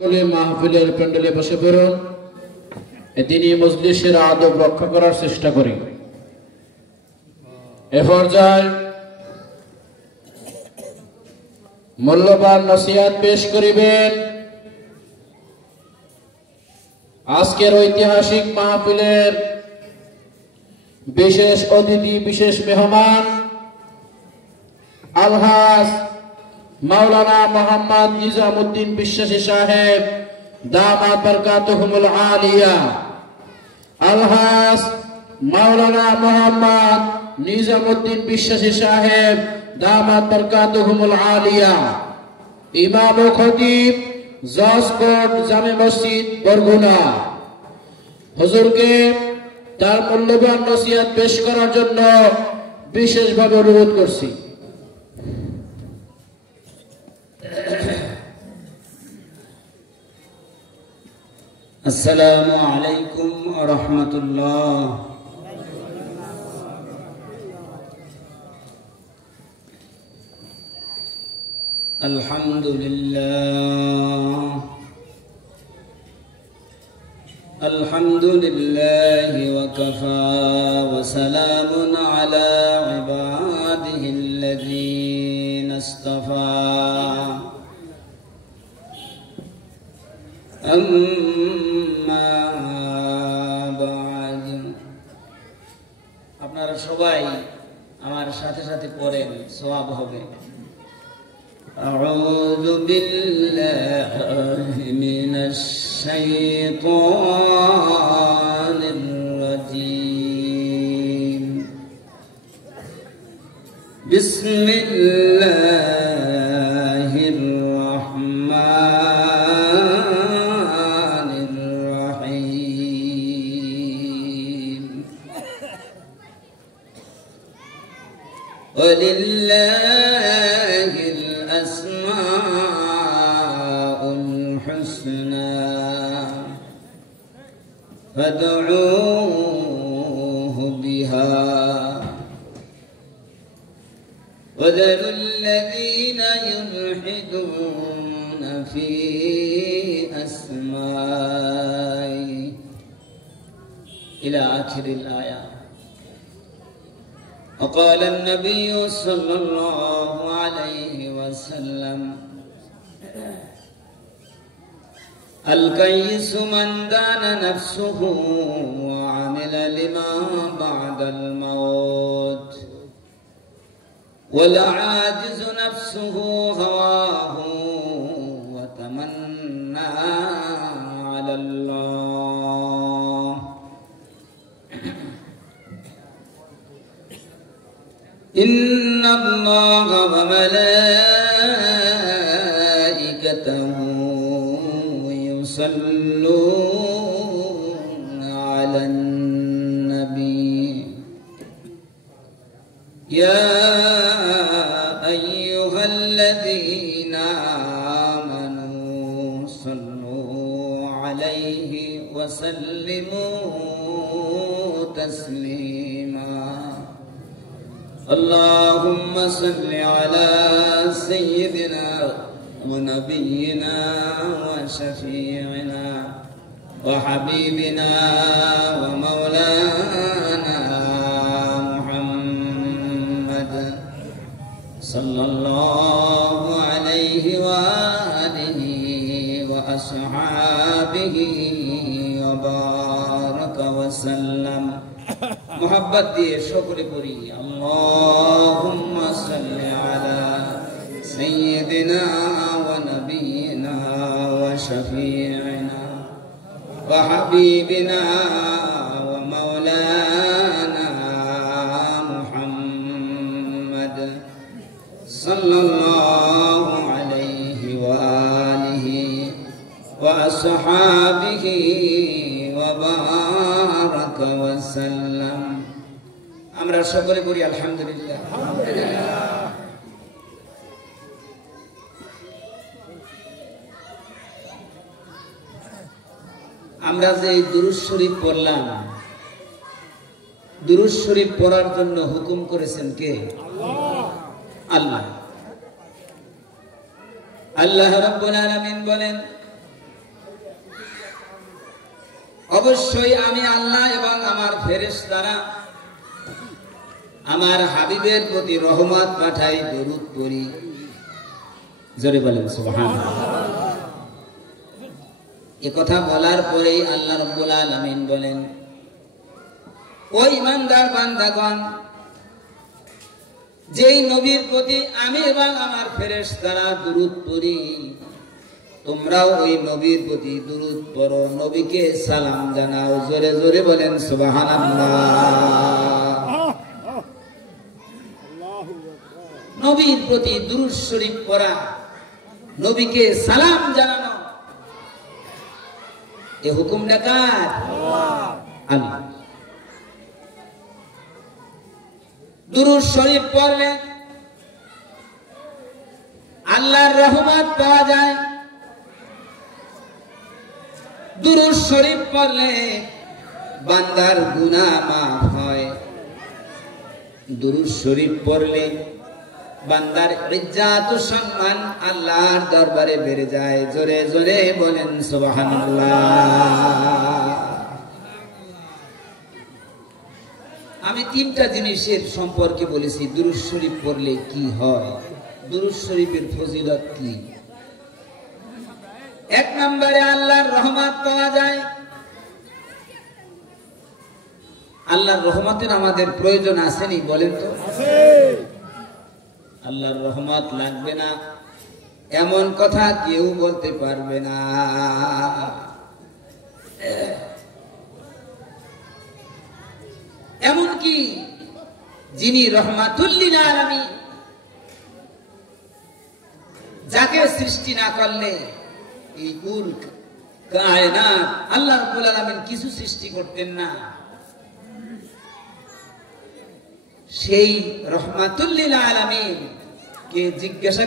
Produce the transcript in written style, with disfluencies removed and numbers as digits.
সকলে মাহফিলের প্যান্ডেলে বসে পড়ুন। দ্বীনি মজলিসের আদব রক্ষা করার চেষ্টা করি। এ পর্যায়ে মূল্যবান নসিহত পেশ করিবেন আজকের ঐতিহাসিক মাহফিলের বিশেষ অতিথি, বিশেষ মেহমান আলহাজ মাওলানা মোহাম্মদ নিজামউদ্দিন বিশ্বাসী সাহেব দামাত বরকাতুহুমুল আলিয়া। আলহাজ মাওলানা মোহাম্মদ নিজামউদ্দিন বিশ্বাসী সাহেব দামাত বরকাতুহুমুল আলিয়া, ইমাম ও খতিব জজকোট জামে মসজিদ বরগুনা। হুজুরকে তার মূল্যবান নসিহত পেশ করার জন্য বিশেষভাবে অনুরোধ করছি। আসসালামু আলাইকুম ওয়া রাহমাতুল্লাহ। আলহামদুলিল্লাহ আলহামদুলিল্লাহি ওয়া কাফা ওয়া সালামুন আলা ইবাদিহিল্লাযীনা ইসতাফা। আপনারা সবাই আমার সাথে সাথে পড়েন, সওয়াব হবে। আউযু বিল্লাহি মিনাশ শাইতানির রাজীম। বিসমিল্লাহির রাহমানির রাহিম। ওয়ালিল্লাহিল আসমাউল হুসনা ফাদউহু বিহা وذروا الذين يلحدون في أسمائه إلى آخر الآية. وقال النبي صلى الله عليه وسلم الكيس من دان نفسه وعمل لما بعد الموت، والعاجز نفسه هواه وتمنى على الله. إن الله وملائكته يصلون على النبي يا أيها الذين آمنوا صلوا عليه وسلموا تسليما. اللهم صل على سيدنا ونبينا وشفيعنا وحبيبنا ومولانا صلى الله عليه وآله وأصحابه وبارك وسلم. محبت দিয়ে সকলে পড়ি اللهم صل على سيدنا ونبينا وشفيعنا وحبيبنا ومولانا صلى الله عليه وآله وأصحابه وبارك وسلم. আমরা সকলে বলি আলহামদুলিল্লাহ। আমরা যে দুরূদ শরীফ পড়লাম, দুরূদ শরীফ পড়ার জন্য হুকুম করেছেন কে? আল্লাহ। আল্লাহ। আল্লাহ রাব্বুল আলামিন বলেন অবশ্যই আমি আল্লাহ এবং আমার ফেরেশতারা আমার হাবিবের প্রতি রহমত পাঠাই, দরুদ পড়ি। জোরে বলেন সুবহানাল্লাহ। এ কথা বলার পরেই আল্লাহ রাব্বুল আলামিন বলেন, ও ঈমানদার বান্দাগণ, যেই নবীর প্রতি আমি এবং আমার ফেরেশতারা দরুদ পড়ি, তোমরাও ওই নবীর প্রতি দরুদ পড়ো, নবীকে সালাম জানাও। জোরে জোরে বলেন সুবহানাল্লাহ। নবীর প্রতি দুরূদ শরীফ পড়া, নবীকে সালাম জানানো, এ হুকুমটা কার? আল্লাহ। দুরূদ শরীফ পড়লে আল্লাহর রহমত পাওয়া যায়। দুরূদ শরীফ পড়লে বান্দার গুনাহ মাফ হয়। দুরূদ শরীফ পড়লে বান্দার ইজ্জত ও সম্মান আল্লাহর দরবারে বেড়ে যায়। জোরে জোরে বলেন সুবহানাল্লাহ। আমি তিনটা জিনিসের সম্পর্কে বলেছি, দুরূদ শরীফ পড়লে কি হয়, দুরূদ শরীফের ফজিলত কি। এক নম্বরে আল্লাহর রহমত পাওয়া যায়। আল্লাহর রহমতের আমাদের প্রয়োজন আসেনি বলেন তো? আল্লাহর রহমত লাগবে না এমন কথা কেউ বলতে পারবে না। এমনকি যিনি রহমাতুল লিল আলামিন, যাকে সৃষ্টি না করলে এই কুল কায়নাত আল্লাহ রাব্বুল আলামিন কিছু সৃষ্টি করতেন না, সেই রহমাতুল লিল আলামিন কে জিজ্ঞাসা